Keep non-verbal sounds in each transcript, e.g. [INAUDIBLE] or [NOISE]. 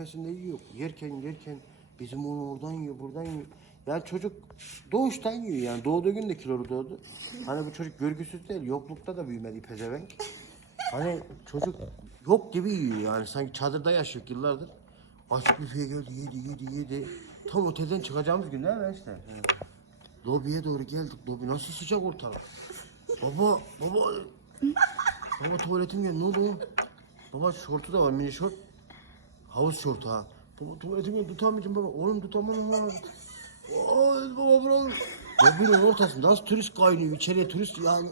tepesinde yiyor. Yerken yerken bizim onu oradan yiyor, buradan yiyor. Yani çocuk doğuştan yiyor yani. Doğduğu gün de kilolu doğdu. Hani bu çocuk görgüsüz değil, yoklukta da büyümedi pezevenk. Hani çocuk yok gibi yiyor yani. Sanki çadırda yaşıyor yıllardır. Açık büfeye geldi, yedi, yedi, yedi. Tam otelden çıkacağımız gün değil mi işte? Lobiye doğru geldik. Lobi nasıl sıcak ortalık. Baba, baba. Baba tuvaletim geldi. Ne oldu? Baba şortu da var, mini şort. Havuz şortu ha. Baba tuvaletim geldi. Tutamayacağım baba. Oğlum tutamadım ha. Ay baba buranın. Lobinin ortasında nasıl turist kaynıyor. İçeriye turist yani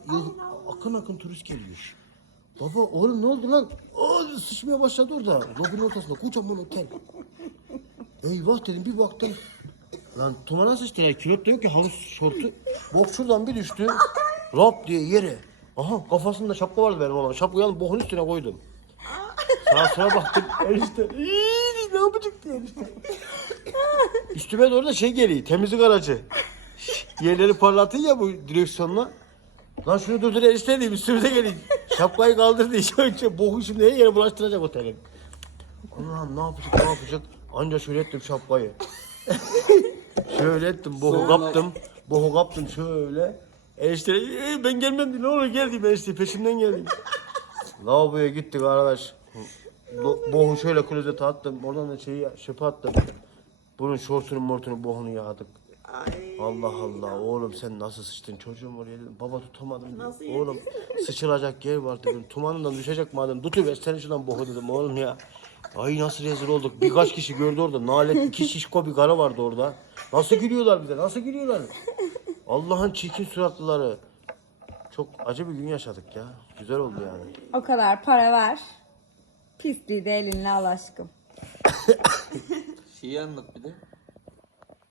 akın akın turist geliyor. Baba oğlum ne oldu lan? Aa, sıçmaya başladı orada. Lobinin ortasında kocaman otel. Eyvah dedim bir baktım. Lan tumana sıçtılar. Kilot da yok ki havuz şortu. Bok şuradan bir düştü. Rap diye yere. Aha kafasında şapka vardı benim olan. Şapkayı alıp bokun üstüne koydum. Sağa sola baktım. Enişte. "İyi, ne yapacak diye enişte. Üstüme doğru da şey geliyor. Temizlik aracı. Yerleri parlatın ya bu direksiyonla. Lan şunu durdur enişte diyeyim üstümüze gelin. Şapkayı kaldırdı işe önce. Boku şimdi her yere bulaştıracak otelin. Ulan ne yapacak ne yapacak. Anca şöyle ettim şapkayı. şöyle ettim boku kaptım. Boku kaptım şöyle. Enişte "Ee, ben gelmem diye ne olur gel diyeyim enişte peşimden geldim. Lavaboya gittik arkadaş. Bo- Bohu şöyle klozete attım. Oradan da şeyi şöpe attım. Bunun şortunun mortunun bohunu yağdık. Allah Allah oğlum sen nasıl sıçtın çocuğum oraya dedim. Baba tutamadım dedim. Nasıl Oğlum [LAUGHS] sıçılacak yer var dedim. Tumanından düşecek madem tutuver sen şuradan bohu dedim oğlum ya. Ay nasıl rezil olduk. Birkaç kişi gördü orada. Nalet iki şişko bir karı vardı orada. Nasıl gülüyorlar bize nasıl gülüyorlar. Allah'ın çirkin suratlıları. Çok acı bir gün yaşadık ya. Güzel oldu yani. O kadar para ver. Pisliği de elinle al aşkım. Şeyi anlat bir de.